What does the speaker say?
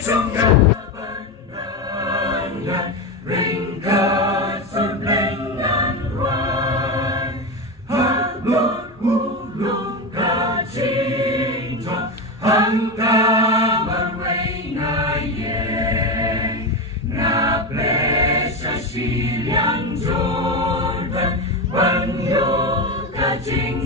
trong kebenaran ringkas sebelingan wan hablut hulung kacinta hangka marway ngayeng na presya silyang Jordan banyo kacing